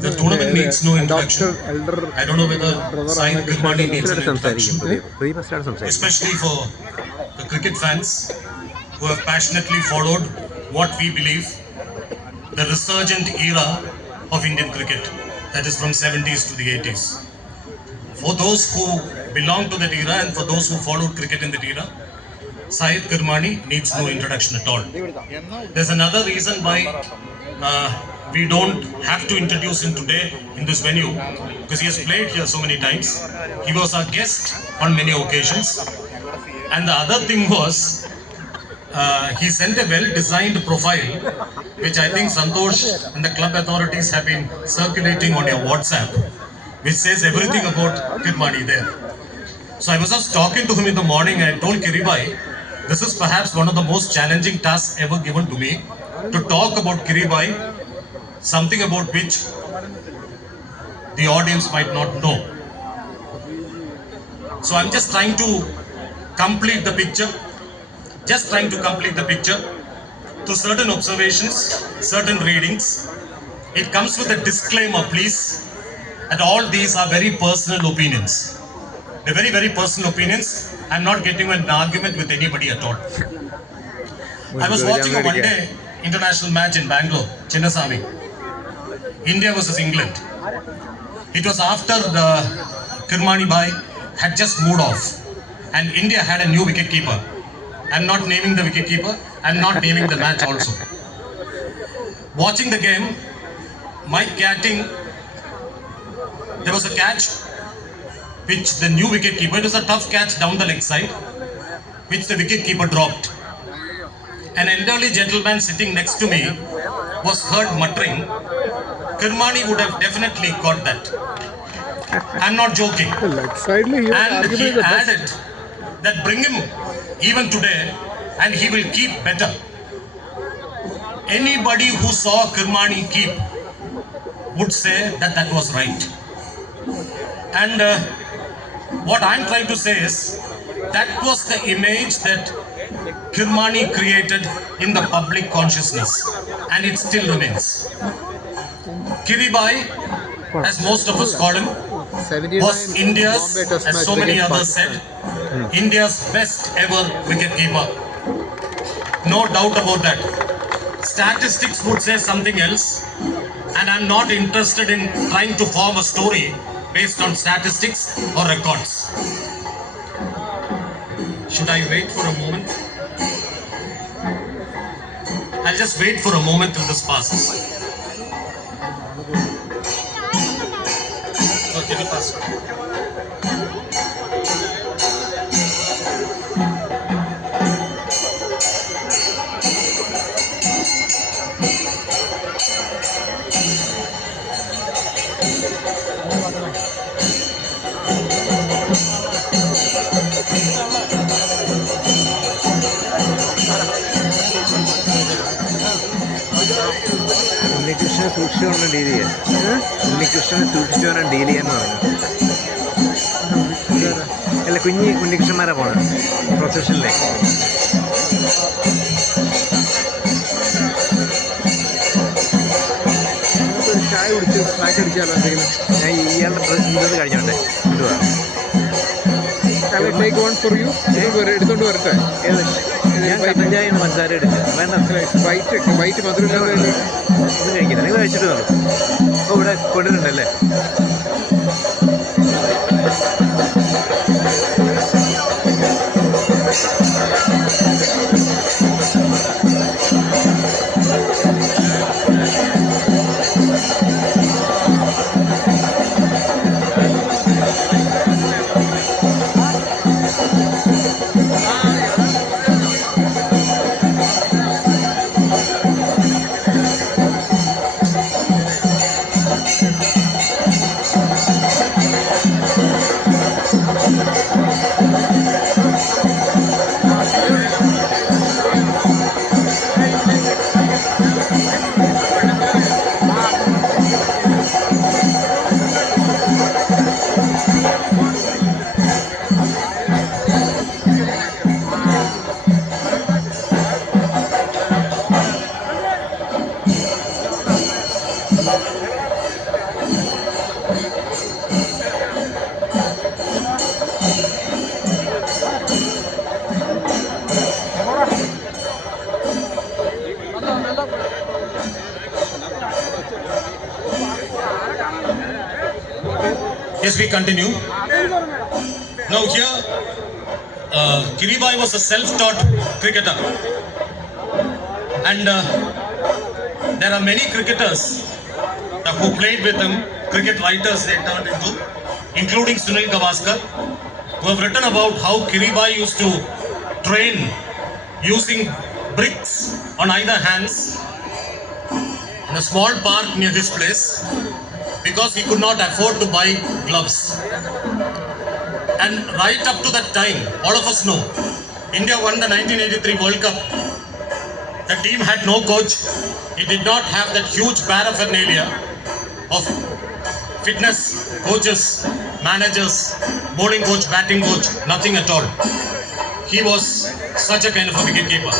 The tournament needs no introduction. I don't know whether Syed Kirmani needs an introduction, especially for the cricket fans who have passionately followed what we believe the resurgent era of Indian cricket, that is from 70s to the 80s. For those who belong to that era and for those who followed cricket in that era, Syed Kirmani needs no introduction at all. There's another reason why we don't have to introduce him today in this venue, because he has played here so many times. He was our guest on many occasions. And the other thing was, he sent a well-designed profile, which I think Santosh and the club authorities have been circulating on your WhatsApp, which says everything about Kirmani there. So I was just talking to him in the morning and I told Kiribai, this is perhaps one of the most challenging tasks ever given to me, to talk about Kiribai, something about which the audience might not know. So I'm just trying to complete the picture, through certain observations, certain readings. It comes with a disclaimer, please, that all these are very personal opinions. They're very, very personal opinions. I'm not getting an argument with anybody at all. I was watching a one-day international match in Bangalore, Chinnaswamy, India versus England. It was after the Kirmani Bhai had just moved off and India had a new wicketkeeper. I'm not naming the wicketkeeper, I'm not naming the match also. Watching the game, Mike catching, there was a catch which the new wicketkeeper, it was a tough catch down the leg side, which the wicketkeeper dropped. An elderly gentleman sitting next to me was heard muttering, Kirmani would have definitely got that. I'm not joking. And he added that bring him even today and he will keep better. Anybody who saw Kirmani keep would say that that was right. And what I'm trying to say is, that was the image that Kirmani created in the public consciousness, and it still remains. Kiribai, as most of us call him, was India's, as so many others said, India's best ever wicketkeeper. No doubt about that. Statistics would say something else, and I'm not interested in trying to form a story based on statistics or records. Should I wait for a moment? I'll just wait for a moment till this passes. Okay, will pass. Krishna Sukshu on a daily. Krishna Sukshu on a daily and like Krishna Marabona procession like. Shy would just like a Shall I take one for you? It's not worth it. White Yes, we continue. Now here, Kiribai was a self-taught cricketer, and there are many cricketers who played with him, cricket writers they turned into, including Sunil Gavaskar, who have written about how Kiribai used to train using bricks on either hands in a small park near his place because he could not afford to buy gloves. And right up to that time, all of us know, India won the 1983 World Cup. The team had no coach. It did not have that huge paraphernalia of fitness coaches, managers, bowling coach, batting coach, nothing at all. He was such a kind of a wicketkeeper.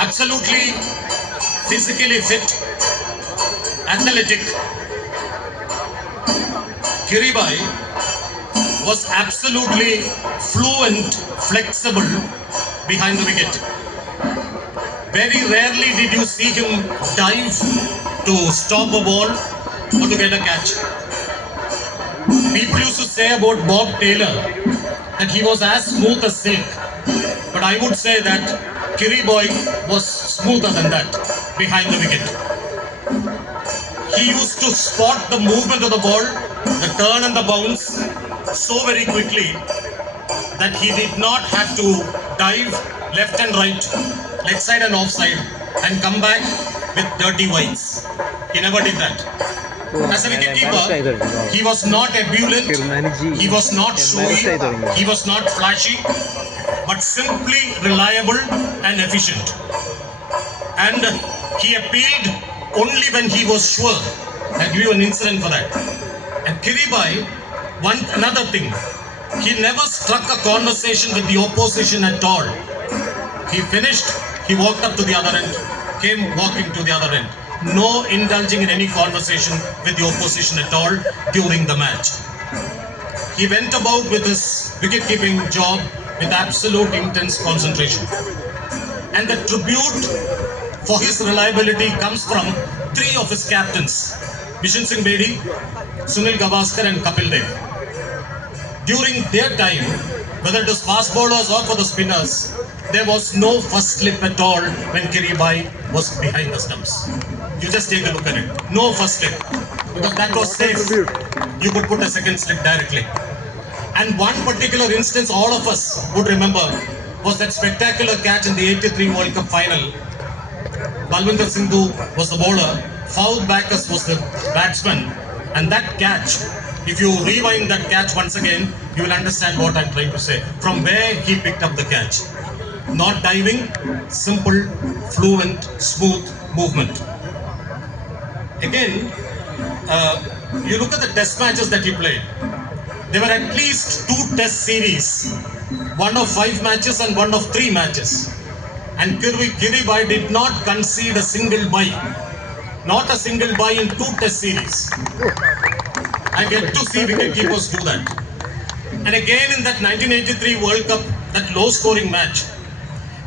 Absolutely physically fit, athletic. Kiribai was absolutely fluent, flexible behind the wicket. Very rarely did you see him dive to stop a ball or to get a catch. People used to say about Bob Taylor that he was as smooth as silk, but I would say that Kiribai was smoother than that behind the wicket. He used to spot the movement of the ball, the turn and the bounce so very quickly that he did not have to dive left and right, leg side and off side, and come back with dirty wides. He never did that. As a wicketkeeper, he was not ebullient, he was not showy, he was not flashy, but simply reliable and efficient. And he appealed only when he was sure. I'll give you an incident for that. And Kiribai, another thing, he never struck a conversation with the opposition at all. He finished, he walked up to the other end, came walking to the other end. No indulging in any conversation with the opposition at all during the match. He went about with his wicket-keeping job with absolute intense concentration. And the tribute for his reliability comes from three of his captains, Bishan Singh Bedi, Sunil Gavaskar and Kapil Dev. During their time, whether it was fast bowlers or for the spinners, there was no first slip at all when Kiribai was behind the stumps. You just take a look at it. No first slip. Because that was safe. You could put a second slip directly. And one particular instance all of us would remember was that spectacular catch in the 83 World Cup final. Balwinder Sindhu was the bowler, Foul Backus was the batsman, and that catch, if you rewind that catch once again, you will understand what I'm trying to say. From where he picked up the catch. Not diving, simple, fluent, smooth movement. Again, you look at the test matches that he played. There were at least 2 test series, one of 5 matches and one of 3 matches. And Kiribai did not concede a single bye. Not a single bye in 2 test series. I get to see wicketkeepers do that. And again in that 1983 World Cup, that low scoring match,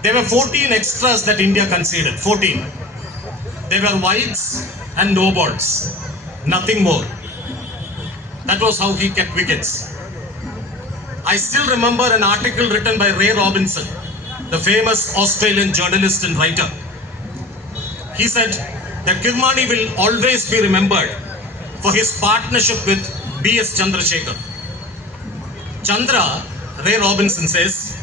there were 14 extras that India conceded, 14. There were wides and no balls, nothing more. That was how he kept wickets. I still remember an article written by Ray Robinson, the famous Australian journalist and writer. He said that Kirmani will always be remembered for his partnership with B.S. Chandrasekhar. Chandra, Ray Robinson says,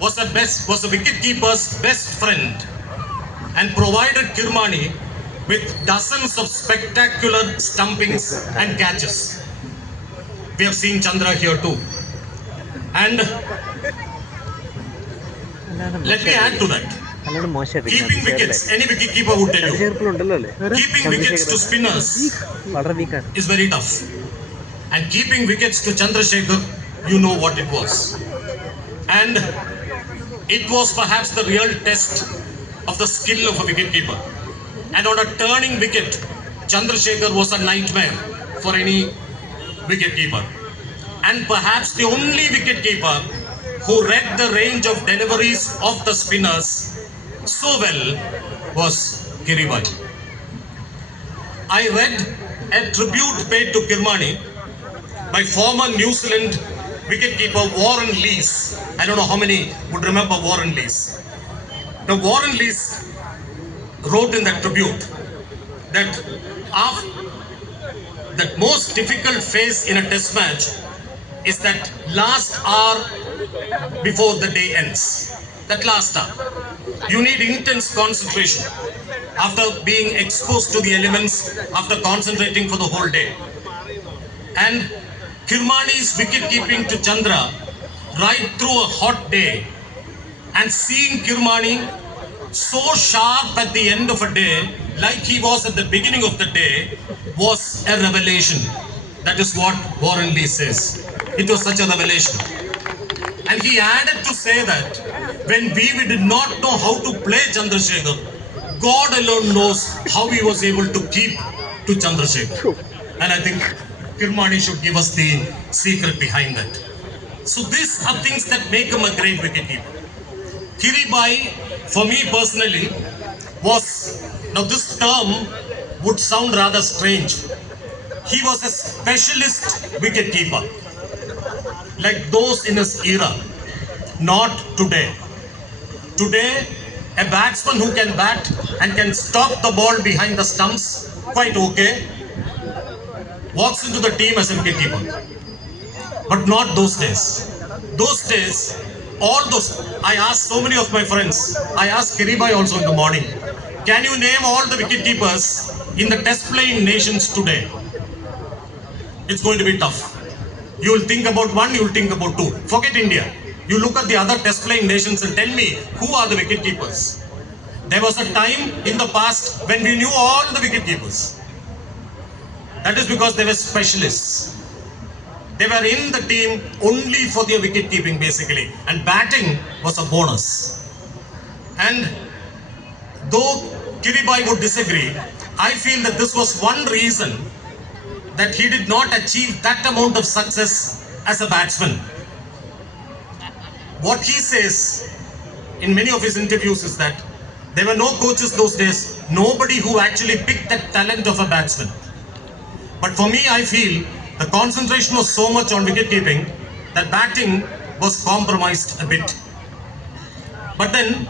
was a wicketkeeper's best friend and provided Kirmani with dozens of spectacular stumpings and catches. We have seen Chandra here too. And let me add to that. Keeping wickets, any wicketkeeper would tell you, keeping wickets to spinners is very tough. And keeping wickets to Chandrasekhar, you know what it was. And it was perhaps the real test of the skill of a wicketkeeper. And on a turning wicket, Chandrasekhar was a nightmare for any wicketkeeper. And perhaps the only wicketkeeper who read the range of deliveries of the spinners so well was Kiribai. I read a tribute paid to Kirmani by former New Zealand wicketkeeper Warren Lees. I don't know how many would remember Warren Lees. Now Warren Lees wrote in that tribute that that most difficult phase in a test match is that last hour before the day ends. That last hour. You need intense concentration after being exposed to the elements, after concentrating for the whole day. And Kirmani's wicket keeping to Chandra right through a hot day, and seeing Kirmani so sharp at the end of a day like he was at the beginning of the day was a revelation. That is what Warren Lee says. It was such a revelation. And he added to say that when we did not know how to play Chandrasekhar, God alone knows how he was able to keep to Chandrasekhar. And I think Kirmani should give us the secret behind that. So these are things that make him a great wicketkeeper. Kiribai, for me personally, was, now this term would sound rather strange. He was a specialist wicketkeeper, like those in his era, not today. Today, a batsman who can bat and can stop the ball behind the stumps, quite okay, walks into the team as a wicketkeeper. But not those days. Those days, I asked so many of my friends, I asked Kiribai also in the morning, can you name all the wicketkeepers in the test playing nations today? It's going to be tough. You will think about one, you will think about two. Forget India. You look at the other test playing nations and tell me, who are the wicketkeepers? There was a time in the past when we knew all the wicketkeepers. That is because they were specialists. They were in the team only for their wicket keeping basically, and batting was a bonus. And though Kiribai would disagree, I feel that this was one reason that he did not achieve that amount of success as a batsman. What he says in many of his interviews is that there were no coaches those days, nobody who actually picked that talent of a batsman. But for me, I feel the concentration was so much on wicket keeping that batting was compromised a bit. But then,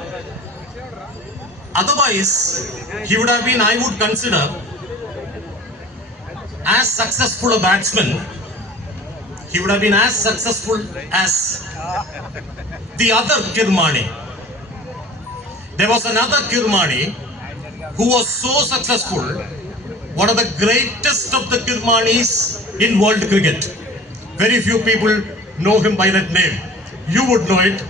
otherwise, he would have been, I would consider, as successful a batsman, he would have been as successful as the other Kirmani. There was another Kirmani who was so successful, one of the greatest of the Kirmanis in world cricket. Very few people know him by that name. You would know it,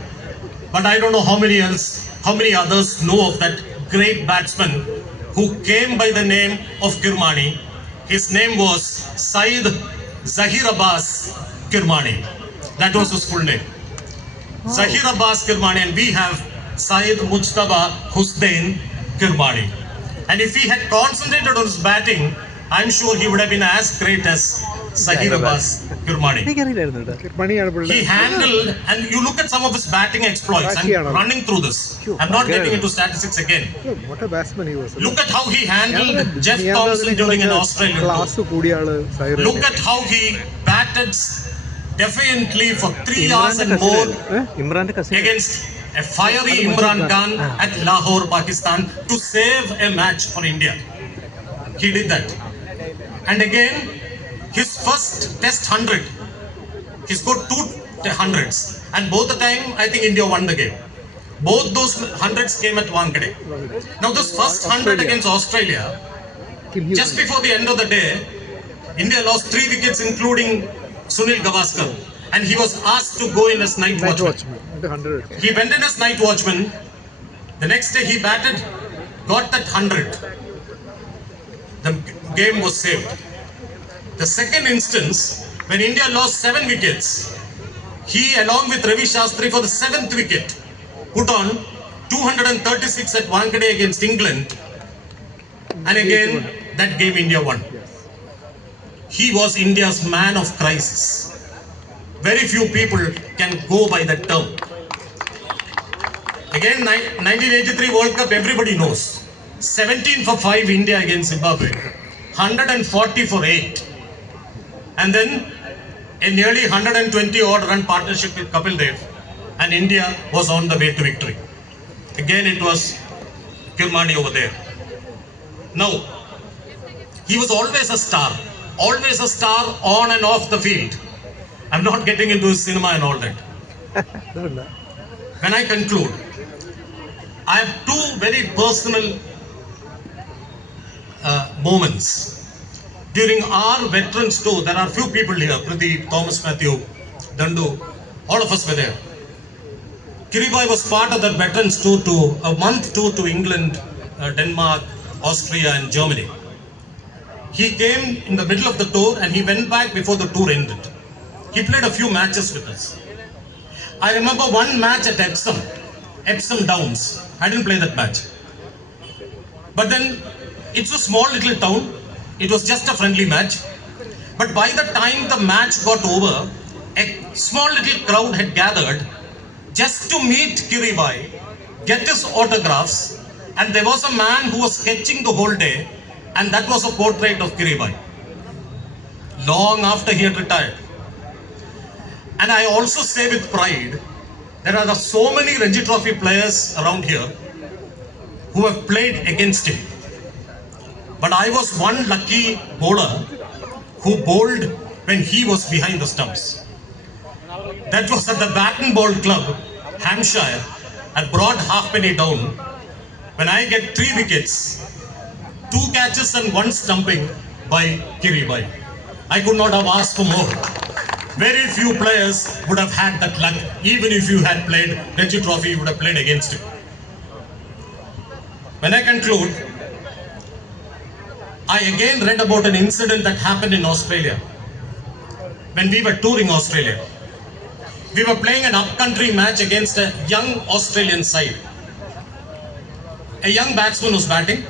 but I don't know how many others know of that great batsman who came by the name of Kirmani. His name was Syed Zahir Abbas Kirmani. That was his full name. Oh. Zahir Abbas Kirmani, and we have Syed Mujtaba Hussain Kirmani. And if he had concentrated on his batting, I'm sure he would have been as great as Zahir Abbas Kirmani. He handled, and you look at some of his batting exploits. I'm running through this. I'm not getting into statistics again. What a batsman he was. Look at how he handled Jeff Thompson during an Australian tour. Look at how he batted defiantly for 3 hours and more against a fiery Imran Khan at Lahore, Pakistan, to save a match for India. He did that. And again, his first test 100, he scored 2 hundreds, and both the time I think India won the game. Both those hundreds came at Wankhede. Now this first 100 against Australia, just before the end of the day, India lost 3 wickets including Sunil Gavaskar, and he was asked to go in as night watchman. He went in as night watchman. The next day he batted, got that 100. The game was saved. The second instance, when India lost 7 wickets, he, along with Ravi Shastri, for the 7th wicket, put on 236 at Wankhede against England, and again that game India won. He was India's man of crisis. Very few people can go by that term. Again, 1983 World Cup, everybody knows. 17 for 5 India against Zimbabwe. 140 for 8. And then a nearly 120 odd run partnership with Kapil Dev, and India was on the way to victory. Again it was Kirmani over there. Now, he was always a star on and off the field. I'm not getting into his cinema and all that. When I conclude, I have two very personal moments. During our veterans tour, there are few people here, Pradeep, Thomas Matthew, Dandu, all of us were there. Kiribati was part of that veterans tour a month tour to England, Denmark, Austria and Germany. He came in the middle of the tour and he went back before the tour ended. He played a few matches with us. I remember one match at Epsom Downs. I didn't play that match. But then, it's a small little town. It was just a friendly match. But by the time the match got over, a small little crowd had gathered just to meet Kiribati, get his autographs, and there was a man who was sketching the whole day, and that was a portrait of Kiribati, long after he had retired. And I also say with pride, there are so many Ranji Trophy players around here who have played against him. But I was one lucky bowler who bowled when he was behind the stumps. That was at the Bat and Ball Club, Hampshire, at Broad Halfpenny Down, when I get 3 wickets, 2 catches and 1 stumping by Kiribati. I could not have asked for more. Very few players would have had that luck. Even if you had played Ranji Trophy, you would have played against him. When I conclude, I again read about an incident that happened in Australia. When we were touring Australia, we were playing an up-country match against a young Australian side. A young batsman was batting,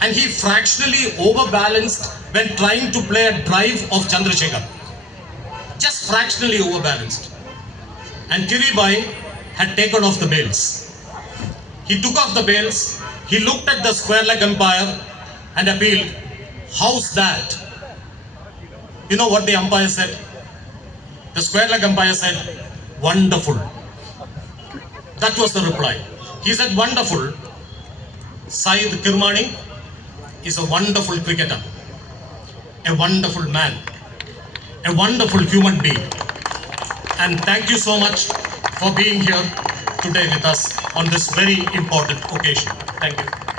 and he fractionally overbalanced when trying to play a drive of Chandrasekhar. Just fractionally overbalanced. And Kiribati had taken off the bails. He took off the bails, he looked at the square leg umpire and appealed, "How's that?" You know what the umpire said? The square leg umpire said, "Wonderful." That was the reply. He said, "Wonderful. Syed Kirmani is a wonderful cricketer, a wonderful man, a wonderful human being. And thank you so much for being here today with us on this very important occasion." Thank you.